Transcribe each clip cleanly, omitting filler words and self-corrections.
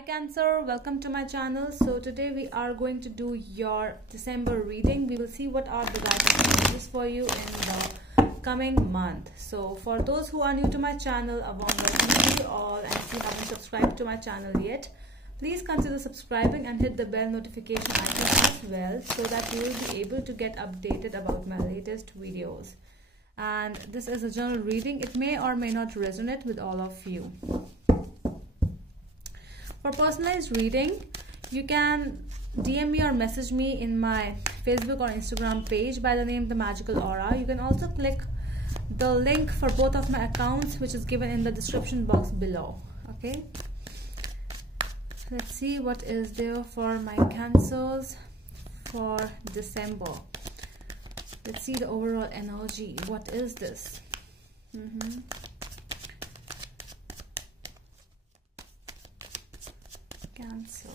Hi Cancer, welcome to my channel. So today we are going to do your December reading. We will see what are the guidance messages for you in the coming month. So for those who are new to my channel, a warm welcome to you all, and if you haven't subscribed to my channel yet, please consider subscribing and hit the bell notification icon as well so that you will be able to get updated about my latest videos. And this is a general reading. It may or may not resonate with all of you. For personalized reading, you can DM me or message me in my Facebook or Instagram page by the name The Magical Aura. You can also click the link for both of my accounts, which is given in the description box below. Okay, let's see what is there for my Cancers for December. Let's see the overall energy. What is this? Cancer.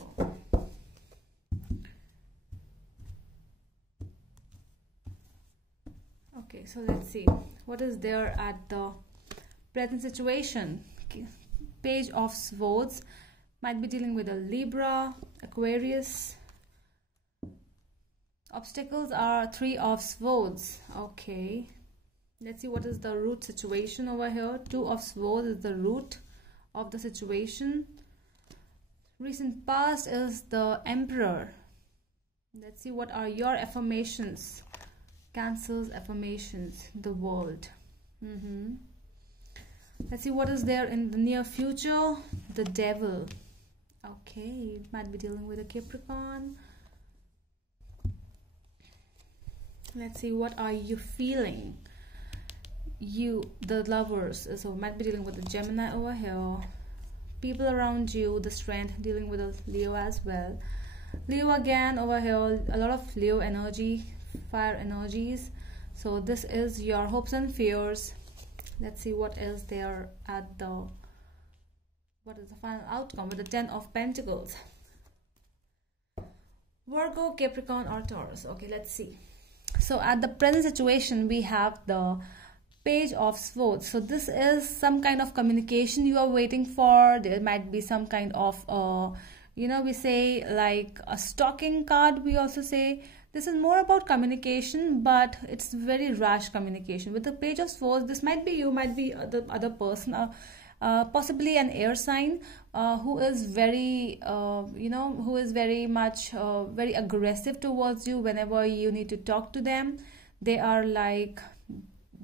Okay, so let's see what is there at the present situation. Okay. Page of Swords might be dealing with a Libra, Aquarius. Obstacles are Three of Swords. Okay, let's see what is the root situation over here. Two of Swords is the root of the situation. Recent past is the Emperor. Let's see what are your affirmations. Cancer's affirmations. The world. Let's see what is there in the near future. The Devil. Okay, might be dealing with a Capricorn. Let's see what are you feeling. The Lovers. So might be dealing with the Gemini over here. People around you, the Strength, dealing with a Leo as well. Leo again over here, a lot of Leo energy, fire energies. So this is your hopes and fears. Let's see what is there at what is the final outcome with the Ten of Pentacles. Virgo, Capricorn or Taurus. Okay, let's see. So at the present situation, we have the Page of Swords. So this is some kind of communication you are waiting for. There might be some kind of we say like a stalking card. We also say this is more about communication, but it's very rash communication. With the Page of Swords, this might be you, might be the other person, possibly an air sign who is very who is very much very aggressive towards you whenever you need to talk to them. They are like,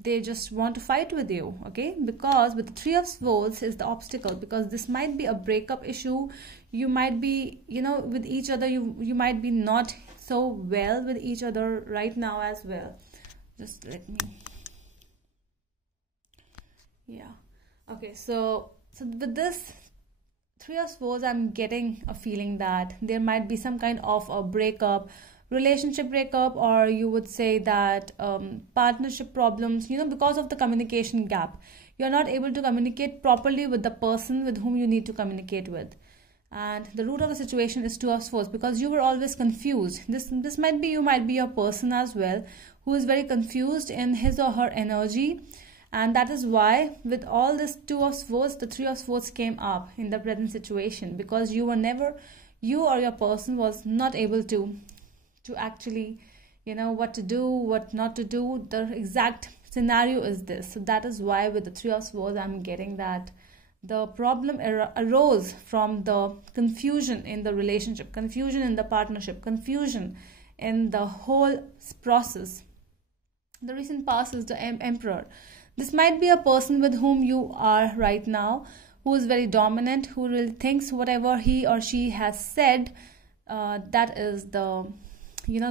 they just want to fight with you. Okay, because with the Three of Swords is the obstacle, because this might be a breakup issue. You might be with each other, you might be not so well with each other right now as well. Just let me, okay, so with this Three of Swords, I'm getting a feeling that there might be some kind of a breakup, relationship breakup, or you would say that partnership problems, because of the communication gap. You're not able to communicate properly with the person with whom you need to communicate with. And the root of the situation is Two of Swords, because you were always confused. This might be, you might be a person as well who is very confused in his or her energy. And that is why with all this Two of Swords, the Three of Swords came up in the present situation, because you or your person was not able to actually what to do, what not to do. The exact scenario is this. So that is why with the Three of Swords, I'm getting that the problem arose from the confusion in the relationship, confusion in the partnership, confusion in the whole process. The recent past is the Emperor. This might be a person with whom you are right now, who is very dominant, who really thinks whatever he or she has said, that is the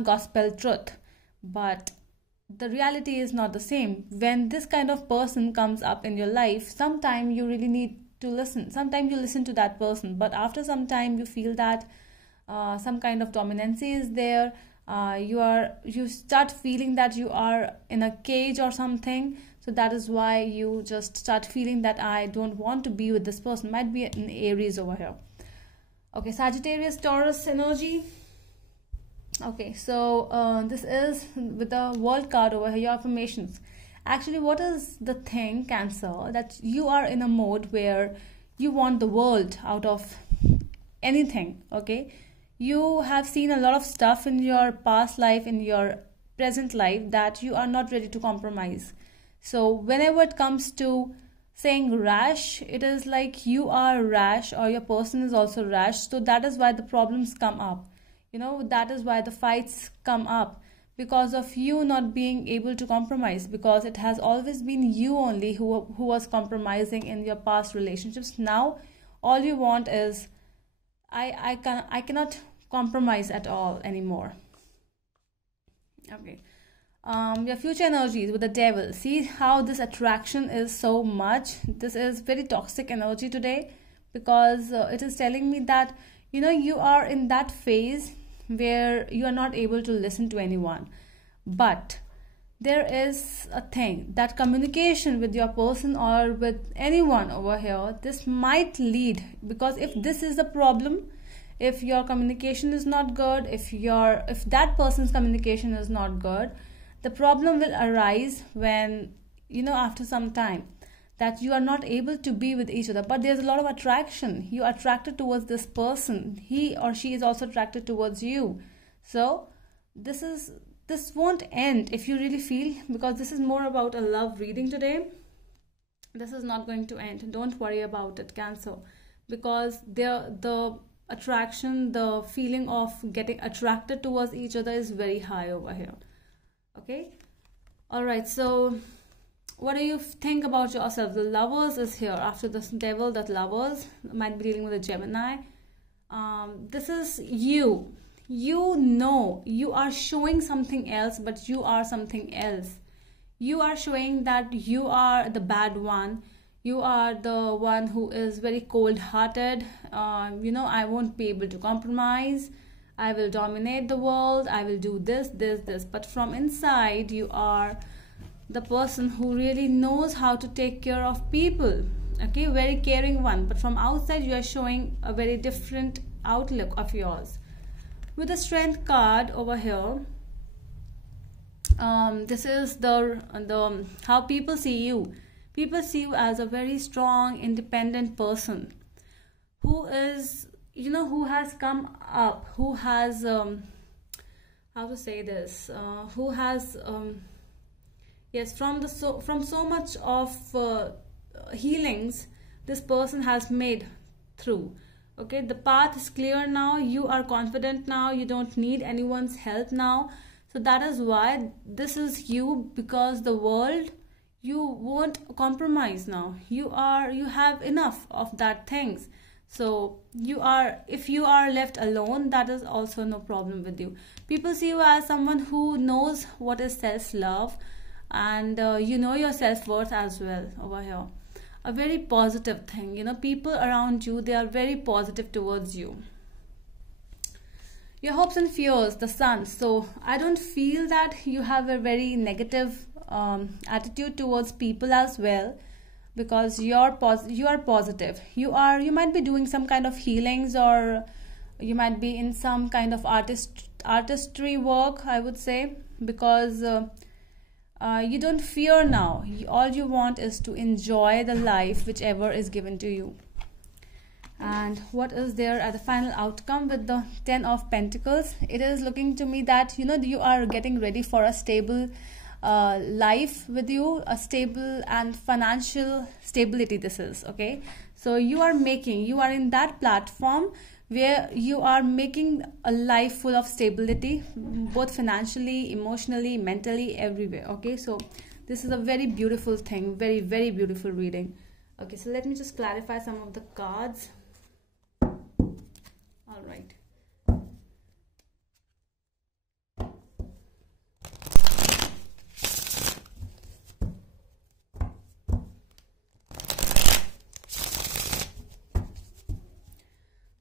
gospel truth. But the reality is not the same. When this kind of person comes up in your life, sometimes you really need to listen. Sometimes you listen to that person, but after some time you feel that some kind of dominancy is there. You start feeling that you are in a cage or something. So that is why you just start feeling that I don't want to be with this person. Might be an Aries over here. Okay, Sagittarius, Taurus energy. Okay, so this is with the World card over here, your affirmations. Actually, what is the thing, Cancer, that you are in a mode where you want the world out of anything. Okay, you have seen a lot of stuff in your past life, in your present life, that you are not ready to compromise. So whenever it comes to saying rash, it is like you are rash or your person is also rash. So that is why the problems come up. That is why the fights come up, because of you not being able to compromise, because it has always been you only who was compromising in your past relationships. Now all you want is, I cannot compromise at all anymore. Okay. Your future energies with the devil. See how this attraction is so much. This is very toxic energy today, because it is telling me that you are in that phase where you are not able to listen to anyone. But there is a thing that communication with your person or with anyone over here, this might lead, because if this is the problem, if your communication is not good, if that person's communication is not good, the problem will arise when after some time, that you are not able to be with each other. But there's a lot of attraction. You are attracted towards this person. He or she is also attracted towards you. So this won't end if you really feel, because this is more about a love reading today. This is not going to end. Don't worry about it, Cancer, because the attraction, the feeling of getting attracted towards each other is very high over here. Okay, all right, so what do you think about yourself? The Lovers is here after this devil. That Lovers might be dealing with a Gemini. This is you. You are showing something else, but you are something else. You are showing that you are the bad one. You are the one who is very cold-hearted. I won't be able to compromise. I will dominate the world. I will do this. But from inside, you are the person who really knows how to take care of people. Okay, very caring one. But from outside, you are showing a very different outlook of yours. With the Strength card over here, this is the how people see you. People see you as a very strong, independent person who is, who has come up, who has how to say this, who has yes, from so much of healings this person has made through. Okay, the path is clear now. You are confident now. You don't need anyone's help now. So that is why this is you, because the world, you won't compromise now. You have enough of that things. So if you are left alone, that is also no problem with you. People see you as someone who knows what is self-love, and you know your self-worth as well over here. A very positive thing. People around you, they are very positive towards you. Your hopes and fears, the Sun. So I don't feel that you have a very negative attitude towards people as well, because you are positive. You might be doing some kind of healings, or you might be in some kind of artistry work, I would say, because you don't fear now. All you want is to enjoy the life whichever is given to you. And what is there at the final outcome with the 10 of Pentacles? It is looking to me that you are getting ready for a stable life with you, a stable and financial stability. This is okay. So you are in that platform where you are making a life full of stability, both financially, emotionally, mentally, everywhere. Okay, so this is a very beautiful thing, very, very beautiful reading. Okay, so let me just clarify some of the cards. All right.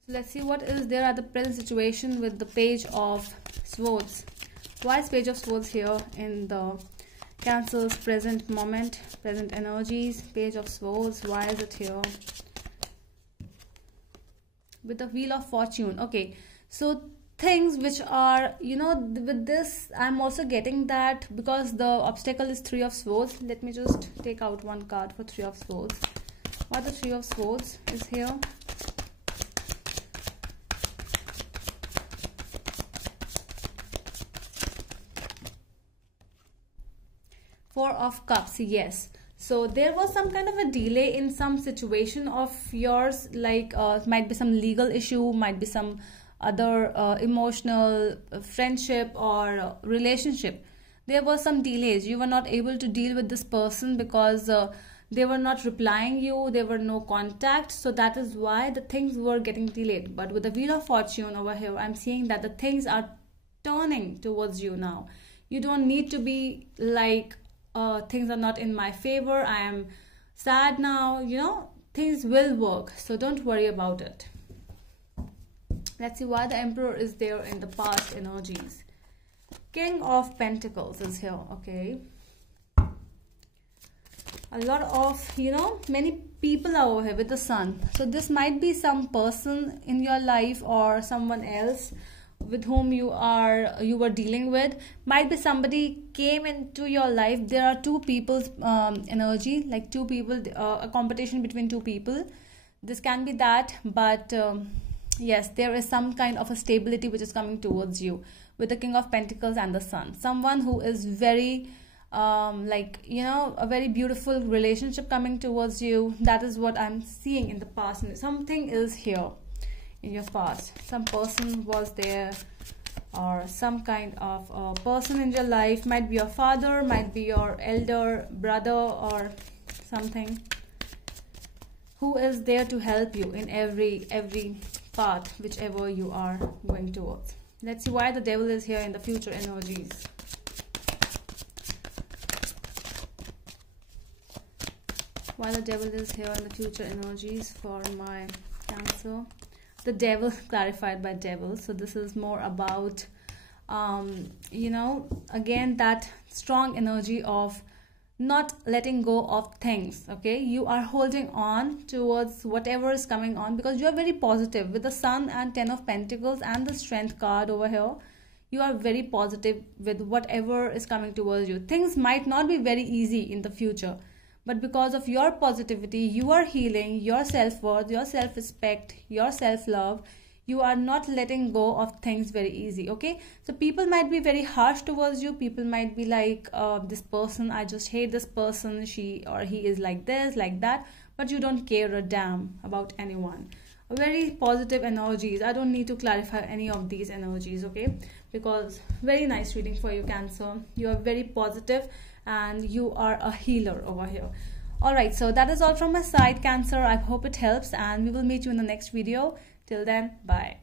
Let's see what is there at the present situation with the Page of Swords. Why is Page of Swords here in the Cancer's present moment, present energies? Page of Swords, why is it here? With the Wheel of Fortune. Okay, so things which are, with this, I'm also getting that because the obstacle is Three of Swords. Let me just take out one card for Three of Swords. Why the Three of Swords is here? Four of Cups, yes. So there was some kind of a delay in some situation of yours, like might be some legal issue, might be some other emotional friendship or relationship. There was some delays. You were not able to deal with this person because they were not replying you, there were no contact, so that is why the things were getting delayed. But with the Wheel of Fortune over here, I'm seeing that the things are turning towards you now. You don't need to be like things are not in my favor, I am sad now. You know, things will work, so don't worry about it. Let's see why the Emperor is there in the past energies. King of Pentacles is here. Okay, a lot of, you know, many people are over here with the Sun. So this might be some person in your life or someone else with whom you were dealing with. Might be somebody came into your life. There are two people's energy, like two people, a competition between two people. This can be that, but yes, there is some kind of a stability which is coming towards you with the King of Pentacles and the Sun. Someone who is very like, you know, a very beautiful relationship coming towards you. That is what I'm seeing in the past. Something is here in your past. Some person was there, or some kind of a person in your life. Might be your father, might be your elder brother or something, who is there to help you in every path whichever you are going towards. Let's see why the Devil is here in the future energies. Why the Devil is here in the future energies for my Cancer. The Devil, clarified by Devil. So this is more about, you know, again, that strong energy of not letting go of things. Okay, you are holding on towards whatever is coming on because you are very positive with the Sun and Ten of Pentacles and the Strength card over here. You are very positive with whatever is coming towards you. Things might not be very easy in the future, but because of your positivity, you are healing your self-worth, your self-respect, your self-love. You are not letting go of things very easy. Okay, so people might be very harsh towards you. People might be like, this person, I just hate this person, she or he is like this, like that, but you don't care a damn about anyone. Very positive energies. I don't need to clarify any of these energies, okay, because very nice reading for you, Cancer. You are very positive and you are a healer over here. All right, so that is all from my side, Cancer. I hope it helps, and we will meet you in the next video. Till then, bye.